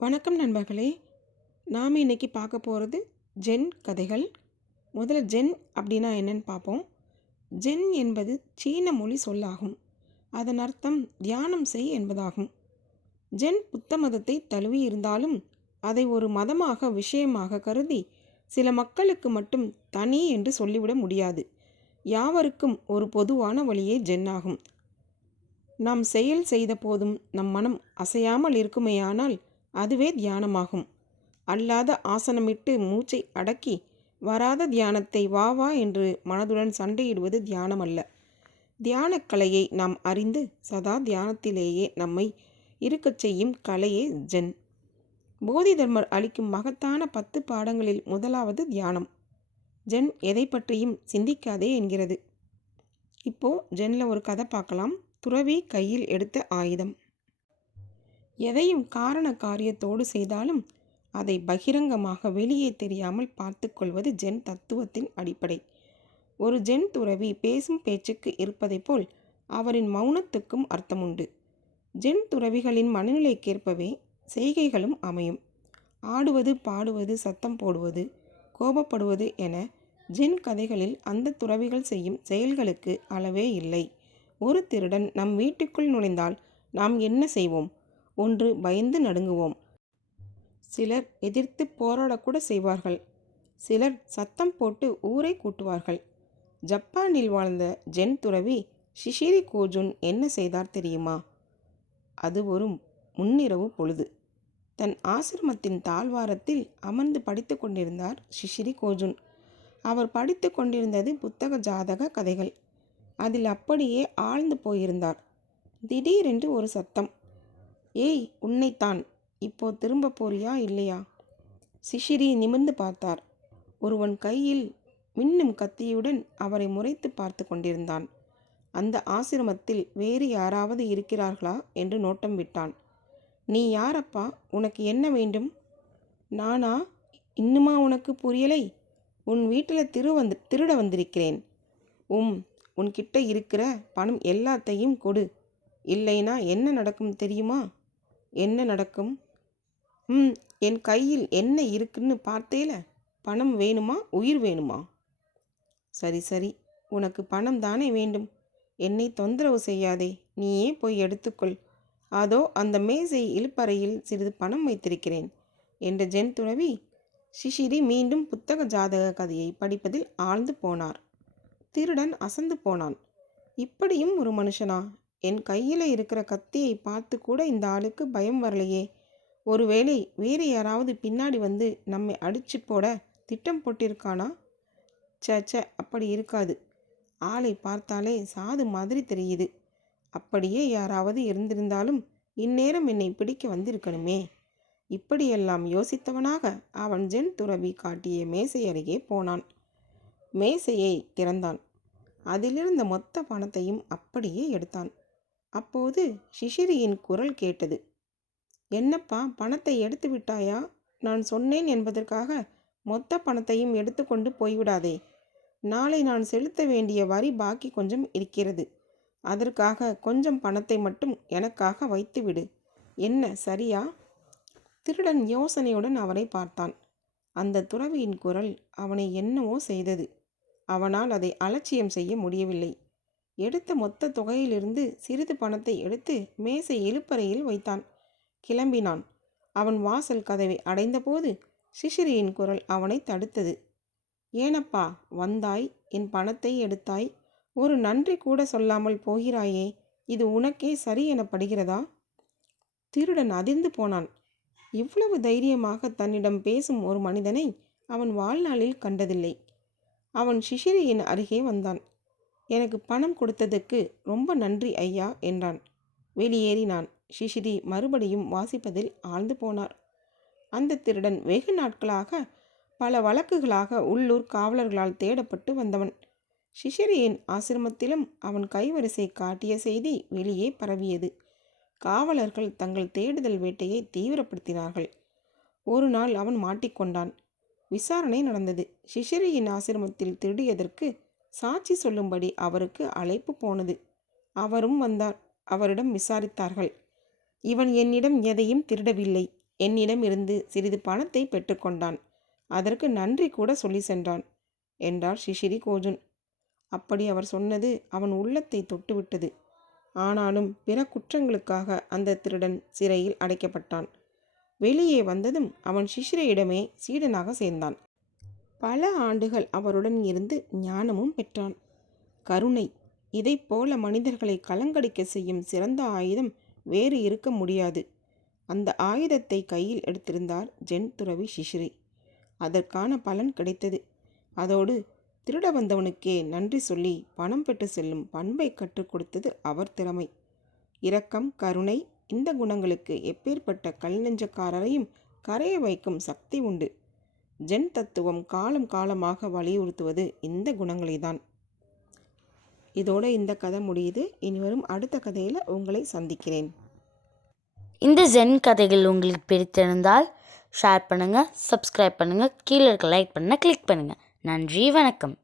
வணக்கம் நண்பர்களே. நாம் இன்னைக்கு பார்க்க போகிறது ஜென் கதைகள். முதல்ல ஜென் அப்படின்னா என்னன்னு பார்ப்போம். ஜென் என்பது சீன மொழி சொல்லாகும். அதன் அர்த்தம் தியானம் செய் என்பதாகும். ஜென் புத்த மதத்தை தழுவி இருந்தாலும் அதை ஒரு மதமாக விஷயமாக கருதி சில மக்களுக்கு மட்டும் தனி என்று சொல்லிவிட முடியாது. யாவருக்கும் ஒரு பொதுவான வழியே ஜென் ஆகும். நாம் செயல் செய்த போதும் நம் மனம் அசையாமல் இருக்குமேயானால் அதுவே தியானமாகும். அல்லாத ஆசனமிட்டு மூச்சை அடக்கி வராத தியானத்தை வா வா என்று மனதுடன் சண்டையிடுவது தியானம் அல்ல. தியானக் கலையை நாம் அறிந்து சதா தியானத்திலேயே நம்மை இருக்கச் செய்யும் கலையே ஜென். போதி தர்மர் அளிக்கும் மகத்தான 10 பாடங்களில் முதலாவது தியானம். ஜென் எதை பற்றியும் சிந்திக்காதே என்கிறது. இப்போ ஜென்ல ஒரு கதை பார்க்கலாம். துறவி கையில் எடுத்த ஆயுதம். எதையும் காரண காரியத்தோடு செய்தாலும் அதை பகிரங்கமாக வெளியே தெரியாமல் பார்த்து கொள்வது ஜென் தத்துவத்தின் அடிப்படை. ஒரு ஜென் துறவி பேசும் பேச்சுக்கு இருப்பதை போல் அவரின் மௌனத்துக்கும் அர்த்தமுண்டு. ஜென் துறவிகளின் மனநிலைக்கேற்பவே செய்கைகளும் அமையும். ஆடுவது, பாடுவது, சத்தம் போடுவது, கோபப்படுவது என ஜென் கதைகளில் அந்த துறவிகள் செய்யும் செயல்களுக்கு அளவே இல்லை. ஒரு திருடன் நம் வீட்டுக்குள் நுழைந்தால் நாம் என்ன செய்வோம்? ஒன்று பயந்து நடுங்குவோம். சிலர் எதிர்த்து போராடக்கூட செய்வார்கள். சிலர் சத்தம் போட்டு ஊரை கூட்டுவார்கள். ஜப்பானில் வாழ்ந்த ஜென் துறவி ஷிஷிரி கோஜுன் என்ன செய்தார் தெரியுமா? அது ஒரு முன்னிரவு பொழுது. தன் ஆசிரமத்தின் தாழ்வாரத்தில் அமர்ந்து படித்து கொண்டிருந்தார் ஷிஷிரி கோஜுன். அவர் படித்து கொண்டிருந்தது புத்தக ஜாதக கதைகள். அதில் அப்படியே ஆழ்ந்து போயிருந்தார். திடீரென்று ஒரு சத்தம். ஏய், உன்னைத்தான். இப்போ திரும்ப போறியா இல்லையா? சிஷிரி நிமிர்ந்து பார்த்தார். ஒருவன் கையில் மின்னும் கத்தியுடன் அவரை முறைத்து பார்த்து கொண்டிருந்தான். அந்த ஆசிரமத்தில் வேறு யாராவது இருக்கிறார்களா என்று நோட்டம் விட்டான். நீ யாரப்பா? உனக்கு என்ன வேண்டும்? நானா? இன்னுமா உனக்கு புரியலை? உன் வீட்டில் திருட வந்திருக்கிறேன். உன்கிட்ட இருக்கிற பணம் எல்லாத்தையும் கொடு. இல்லைனா என்ன நடக்கும் தெரியுமா? என்ன நடக்கும்? என் கையில் என்ன இருக்குன்னு பார்த்தேல. பணம் வேணுமா, உயிர் வேணுமா? சரி சரி, உனக்கு பணம் தானே வேண்டும். என்னை தொந்தரவு செய்யாதே, நீயே போய் எடுத்துக்கொள். அதோ அந்த மேசை இழுப்பறையில் சிறிது பணம் வைத்திருக்கிறேன் என்ற ஜென் துறவி ஷிஷிரி மீண்டும் புத்தக ஜாதக கதையை படிப்பதில் ஆழ்ந்து போனார். திருடன் அசந்து போனான். இப்படியும் ஒரு மனுஷனா? என் கையில் இருக்கிற கத்தியை பார்த்து கூட இந்த ஆளுக்கு பயம் வரலையே. ஒருவேளை வேறு யாராவது பின்னாடி வந்து நம்மை அடிச்சு போட திட்டம் போட்டிருக்கானா? சே, அப்படி இருக்காது. ஆளை பார்த்தாலே சாது மாதிரி தெரியுது. அப்படியே யாராவது இருந்திருந்தாலும் இந்நேரம் என்னை பிடிக்க வந்திருக்கணுமே. இப்படியெல்லாம் யோசித்தவனாக அவன் ஜென் துறவி காட்டிய மேசை அருகே போனான். மேசையை திறந்தான். அதிலிருந்த மொத்த பணத்தையும் அப்படியே எடுத்தான். அப்போது ஷிஷிரியின் குரல் கேட்டது. என்னப்பா, பணத்தை எடுத்து விட்டாயா? நான் சொன்னேன் என்பதற்காக மொத்த பணத்தையும் எடுத்துக்கொண்டு போய்விடாதே. நாளை நான் செலுத்த வேண்டிய வரி பாக்கி கொஞ்சம் இருக்கிறது. அதற்காக கொஞ்சம் பணத்தை மட்டும் எனக்காக வைத்துவிடு. என்ன, சரியா? திருடன் யோசனையுடன் அவரை பார்த்தான். அந்த துறவியின் குரல் அவனை என்னவோ செய்தது. அவனால் அதை அலட்சியம் செய்ய முடியவில்லை. எடுத்த மொத்த தொகையிலிருந்து சிறிது பணத்தை எடுத்து மேசை இழுப்பறையில் வைத்தான். கிளம்பினான். அவன் வாசல் கதவை அடைந்தபோது சிஷிரியின் குரல் அவனை தடுத்தது. ஏனப்பா வந்தாய்? என் பணத்தை எடுத்தாய். ஒரு நன்றி கூட சொல்லாமல் போகிறாயே. இது உனக்கே சரி எனப்படுகிறதா? திருடன் அதிர்ந்து போனான். இவ்வளவு தைரியமாக தன்னிடம் பேசும் ஒரு மனிதனை அவன் வாழ்நாளில் கண்டதில்லை. அவன் ஷிஷிரியின் அருகே வந்தான். எனக்கு பணம் கொடுத்ததுக்கு ரொம்ப நன்றி ஐயா என்றான். வெளியேறினான். ஷிஷிரி மறுபடியும் வாசிப்பதில் ஆழ்ந்து போனார். அந்த திருடன் வெகு நாட்களாக பல வழக்குகளாக உள்ளூர் காவலர்களால் தேடப்பட்டு வந்தவன். ஷிஷிரியின் ஆசிரமத்திலும் அவன் கைவரிசை காட்டிய செய்தி வெளியே பரவியது. காவலர்கள் தங்கள் தேடுதல் வேட்டையை தீவிரப்படுத்தினார்கள். ஒரு நாள் அவன் மாட்டிக்கொண்டான். விசாரணை நடந்தது. ஷிஷிரியின் ஆசிரமத்தில் திருடியதற்கு சாட்சி சொல்லும்படி அவருக்கு அழைப்பு போனது. அவரும் வந்தார். அவரிடம் விசாரித்தார்கள். இவன் என்னிடம் எதையும் திருடவில்லை. என்னிடமிருந்து சிறிது பணத்தை பெற்றுக்கொண்டான். அதற்கு நன்றி கூட சொல்லி சென்றான் என்றார் ஷிஷிரி கோஜுன். அப்படி அவர் சொன்னது அவன் உள்ளத்தை தொட்டுவிட்டது. ஆனாலும் பிற குற்றங்களுக்காக அந்த திருடன் சிறையில் அடைக்கப்பட்டான். வெளியே வந்ததும் அவன் ஷிஷிரியிடமே சீடனாக சேர்ந்தான். பல ஆண்டுகள் அவருடன் இருந்து ஞானமும் பெற்றான். கருணை, இதைப்போல மனிதர்களை கலங்கடிக்க செய்யும் சிறந்த ஆயுதம் வேறு இருக்க முடியாது. அந்த ஆயுதத்தை கையில் எடுத்திருந்தார் ஜென் துறவி ஷிஷிரி. அதற்கான பலன் கிடைத்தது. அதோடு திருட வந்தவனுக்கே நன்றி சொல்லி பணம் பெற்று செல்லும் பண்பை கற்றுக் கொடுத்தது அவர் திறமை. இரக்கம், கருணை, இந்த குணங்களுக்கு எப்பேற்பட்ட கல் நெஞ்சக்காரரையும் கரைய வைக்கும் சக்தி உண்டு. ஜென் தத்துவம் காலம் காலமாக வலியுறுத்துவது இந்த குணங்களை தான். இதோட இந்த கதை முடியுது. இனிவரும் அடுத்த கதையில் உங்களை சந்திக்கிறேன். இந்த ஜென் கதைகள் உங்களுக்கு பிடித்திருந்தால் ஷேர் பண்ணுங்கள், சப்ஸ்கிரைப் பண்ணுங்கள், கீழே இருக்க லைக் பண்ண கிளிக் பண்ணுங்கள். நன்றி, வணக்கம்.